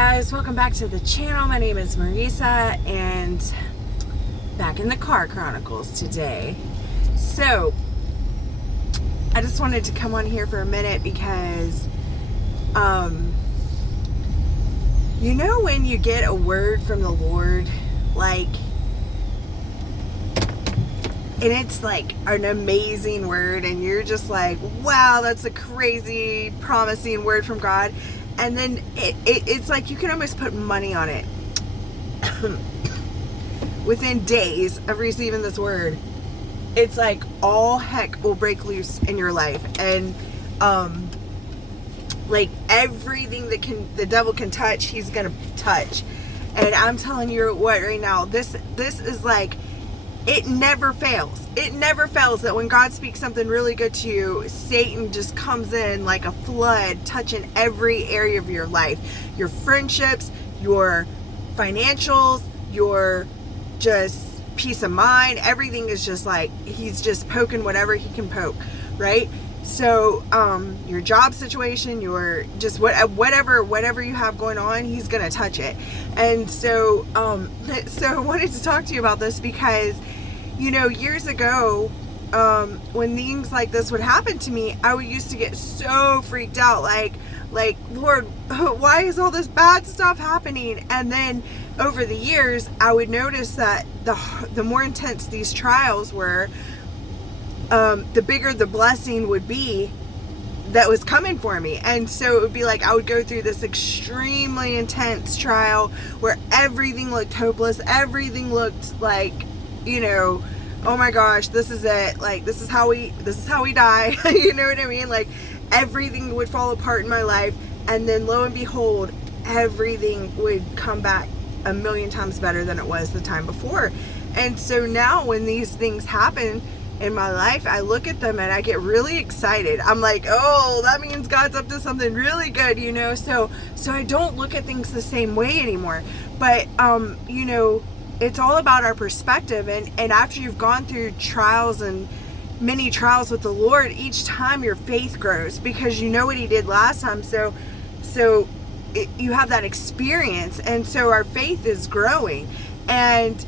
guys, welcome back to the channel. My name is Marisa and back in the Car Chronicles today. So I just wanted to come on here for a minute because you know when you get a word from the Lord, like, and it's like an amazing word and you're just like, wow, that's a crazy promising word from God. And then it's like you can almost put money on it. Within days of receiving this word, it's like all heck will break loose in your life. And like everything that the devil can touch, he's gonna touch. And I'm telling you what, right now, this is like, it never fails. It never fails that when God speaks something really good to you, Satan just comes in like a flood, touching every area of your life. Your friendships, your financials, your just peace of mind. Everything is just like, he's just poking whatever he can poke, right? So your job situation, your just whatever you have going on, he's gonna touch it. And so I wanted to talk to you about this because, you know, years ago, when things like this would happen to me, I used to get so freaked out, like, Lord, why is all this bad stuff happening? And then over the years, I would notice that the more intense these trials were, the bigger the blessing would be that was coming for me. And so it would be like I would go through this extremely intense trial where everything looked hopeless, everything looked like, you know, oh my gosh, this is it, like this is how we die. You know what I mean? Like everything would fall apart in my life, and then lo and behold, everything would come back a million times better than it was the time before. And so now when these things happen in my life, I look at them and I get really excited. I'm like, oh, that means God's up to something really good, you know? So I don't look at things the same way anymore. But, you know, it's all about our perspective. And after you've gone through trials and many trials with the Lord, each time your faith grows because you know what he did last time. So you have that experience. And so our faith is growing. And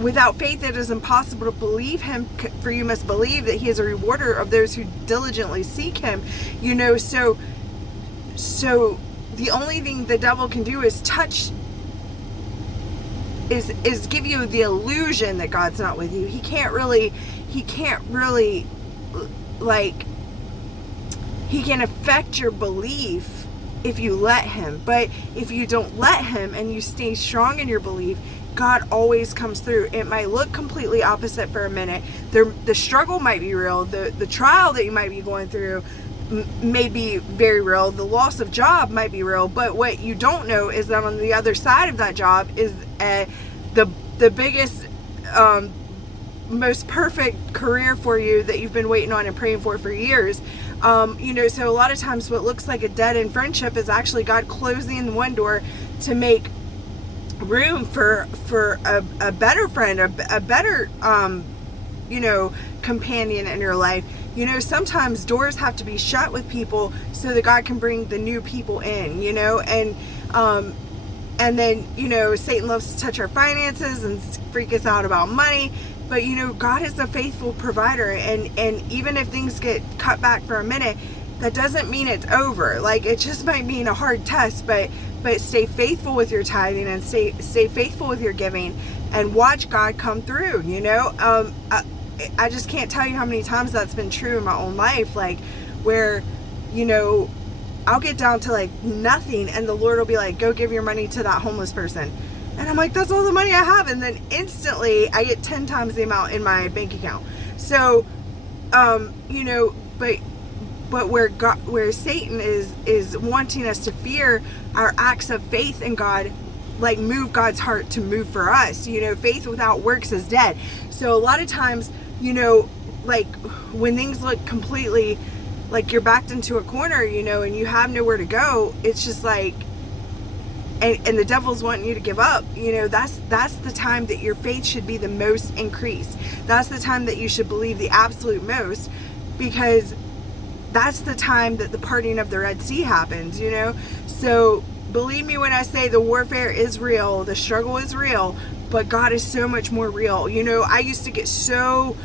without faith, it is impossible to believe him, for you must believe that he is a rewarder of those who diligently seek him. You know, so the only thing the devil can do is is give you the illusion that God's not with you. He can't really like, he can affect your belief if you let him. But if you don't let him and you stay strong in your belief, God always comes through. It might look completely opposite for a minute. The struggle might be real. The trial that you might be going through may be very real. The loss of job might be real. But what you don't know is that on the other side of that job is the biggest, most perfect career for you that you've been waiting on and praying for years. You know, so a lot of times what looks like a dead-end friendship is actually God closing one door to make room for a better friend, a better you know, companion in your life. You know, sometimes doors have to be shut with people so that God can bring the new people in, you know. And then, you know, Satan loves to touch our finances and freak us out about money, but you know, God is a faithful provider, and even if things get cut back for a minute, that doesn't mean it's over. Like, it just might mean a hard test, but stay faithful with your tithing and stay faithful with your giving and watch God come through, you know. I just can't tell you how many times that's been true in my own life, like where, you know, I'll get down to like nothing and the Lord will be like, go give your money to that homeless person. And I'm like, that's all the money I have. And then instantly I get 10 times the amount in my bank account. So, you know, but where Satan is wanting us to fear our acts of faith in God, like move God's heart to move for us. You know, faith without works is dead. So a lot of times, you know, like when things look completely like you're backed into a corner, you know, and you have nowhere to go, it's just like, and the devil's wanting you to give up, you know, that's the time that your faith should be the most increased. That's the time that you should believe the absolute most, because that's the time that the parting of the Red Sea happens, you know? So believe me when I say the warfare is real, the struggle is real, but God is so much more real. You know, I used to get so,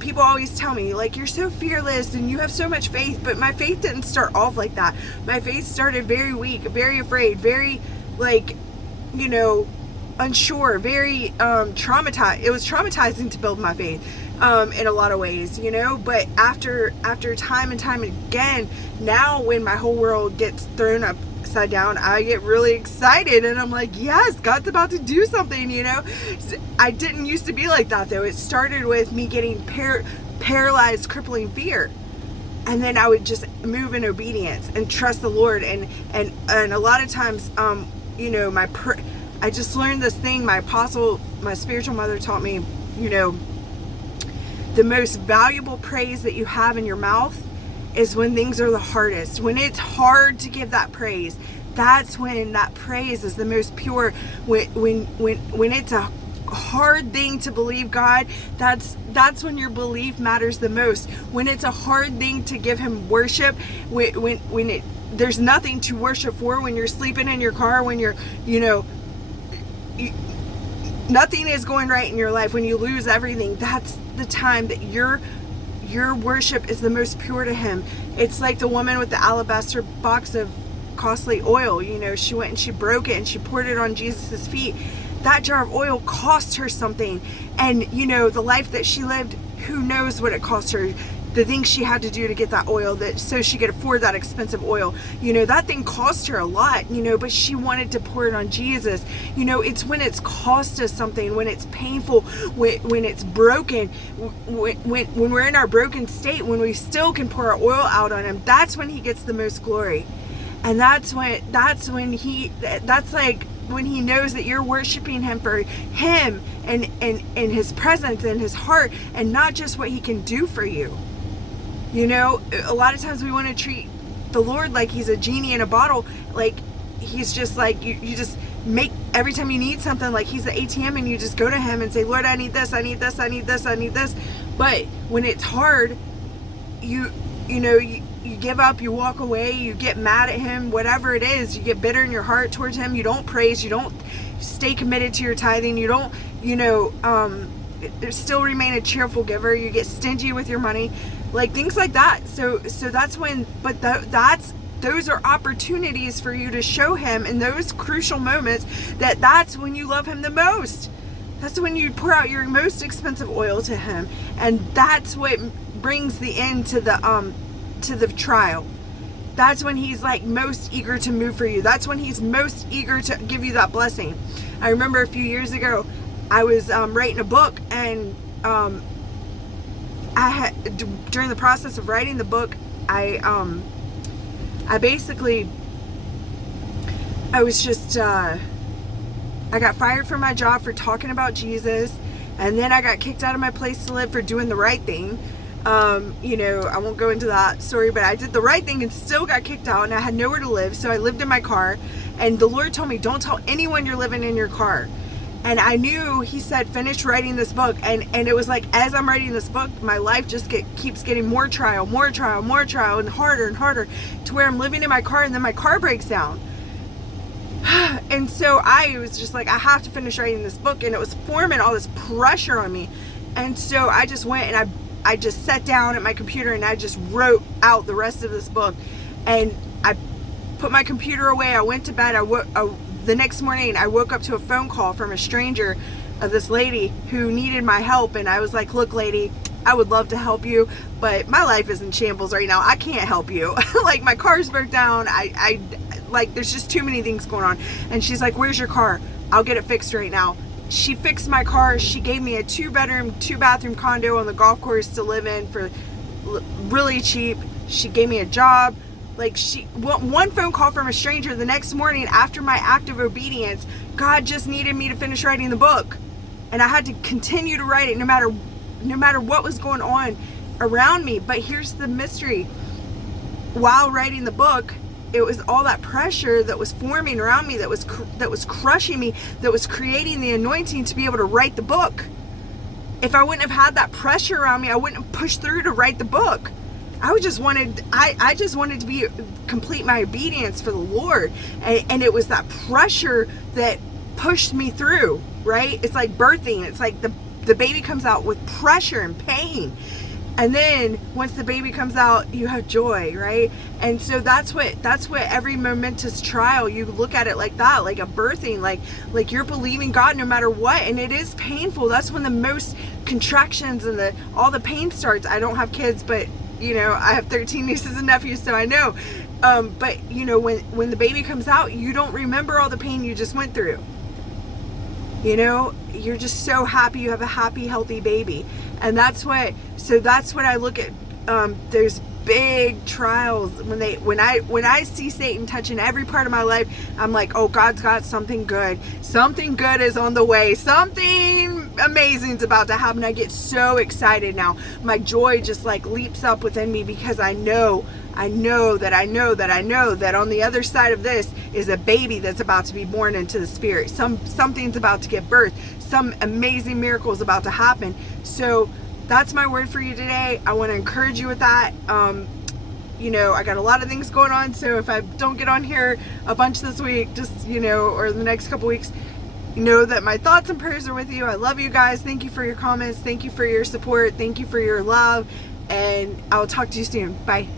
people always tell me, like, you're so fearless and you have so much faith, but my faith didn't start off like that. My faith started very weak, very afraid, very, like, you know, unsure, very traumatized. It was traumatizing to build my faith in a lot of ways, you know, but after time and time again, now when my whole world gets thrown upside down, I get really excited and I'm like, yes, God's about to do something, you know. I didn't used to be like that though. It started with me getting paralyzed, crippling fear. And then I would just move in obedience and trust the Lord. And a lot of times, you know, I just learned this thing. My spiritual mother taught me, you know, the most valuable praise that you have in your mouth is when things are the hardest. When it's hard to give that praise, that's when that praise is the most pure. When it's a hard thing to believe God, that's when your belief matters the most. When it's a hard thing to give Him worship, when there's nothing to worship for, when you're sleeping in your car, when you're, you know, nothing is going right in your life, when you lose everything, that's the time that your worship is the most pure to Him. It's like the woman with the alabaster box of costly oil. You know, she went and she broke it and she poured it on Jesus's feet. That jar of oil cost her something. And, you know, the life that she lived, who knows what it cost her. The things she had to do to get that oil, so she could afford that expensive oil. You know, that thing cost her a lot, you know, but she wanted to pour it on Jesus. You know, it's when it's cost us something, when it's painful, when it's broken, when we're in our broken state, when we still can pour our oil out on Him, that's when He gets the most glory. And that's like when He knows that you're worshiping Him for Him and His presence and His heart, and not just what He can do for you. You know, a lot of times we want to treat the Lord like He's a genie in a bottle, like He's just like, you just make, every time you need something, like He's the ATM and you just go to Him and say, Lord, I need this, I need this, I need this, I need this. But when it's hard, you give up, you walk away, you get mad at Him, whatever it is, you get bitter in your heart towards Him, you don't praise, you don't stay committed to your tithing, you don't, still remain a cheerful giver, you get stingy with your money, like things like that. So that's when, but those are opportunities for you to show Him in those crucial moments that's when you love Him the most. That's when you pour out your most expensive oil to Him, and that's what brings the end to the trial. That's when He's like most eager to move for you. That's when He's most eager to give you that blessing. I remember a few years ago, I was writing a book, and during the process of writing the book, I got fired from my job for talking about Jesus, and then I got kicked out of my place to live for doing the right thing. I won't go into that story, but I did the right thing and still got kicked out, and I had nowhere to live, so I lived in my car. And the Lord told me, don't tell anyone you're living in your car. And I knew He said, finish writing this book. And it was like, as I'm writing this book, my life just keeps getting more trial, and harder, to where I'm living in my car, and then my car breaks down. And so I was just like, I have to finish writing this book. And it was forming all this pressure on me. And so I just went and I just sat down at my computer and I just wrote out the rest of this book. And I put my computer away. I went to bed. The next morning, I woke up to a phone call from a stranger of this lady who needed my help. And I was like, look, lady, I would love to help you, but my life is in shambles right now. I can't help you. Like, my car's broke down. I there's just too many things going on. And she's like, where's your car? I'll get it fixed right now. She fixed my car. She gave me a 2-bedroom, 2-bathroom condo on the golf course to live in for really cheap. She gave me a job. Like, one phone call from a stranger the next morning after my act of obedience, God just needed me to finish writing the book. And I had to continue to write it no matter what was going on around me. But here's the mystery. While writing the book, it was all that pressure that was forming around me, that was crushing me, that was creating the anointing to be able to write the book. If I wouldn't have had that pressure around me, I wouldn't have pushed through to write the book. I just wanted to be complete my obedience for the Lord, and it was that pressure that pushed me through. Right? It's like birthing. It's like the baby comes out with pressure and pain, and then once the baby comes out, you have joy, right? And so that's what every momentous trial, you look at it like that, like a birthing, like you're believing God no matter what, and it is painful. That's when the most contractions and all the pain starts. I don't have kids, but I have 13 nieces and nephews, so I know. But when the baby comes out, you don't remember all the pain you just went through. You're just so happy you have a happy, healthy baby. And that's what I look at. There's big trials when I see Satan touching every part of my life. I'm like, oh, God's got something good. Something good is on the way. Something amazing is about to happen. I get so excited now. My joy just like leaps up within me, because I know that on the other side of this is a baby that's about to be born into the spirit. Something's about to give birth. Some amazing miracle is about to happen. So that's my word for you today. I want to encourage you with that. I got a lot of things going on, so if I don't get on here a bunch this week, just, or the next couple weeks, know that my thoughts and prayers are with you. I love you guys. Thank you for your comments. Thank you for your support. Thank you for your love. And I'll talk to you soon. Bye.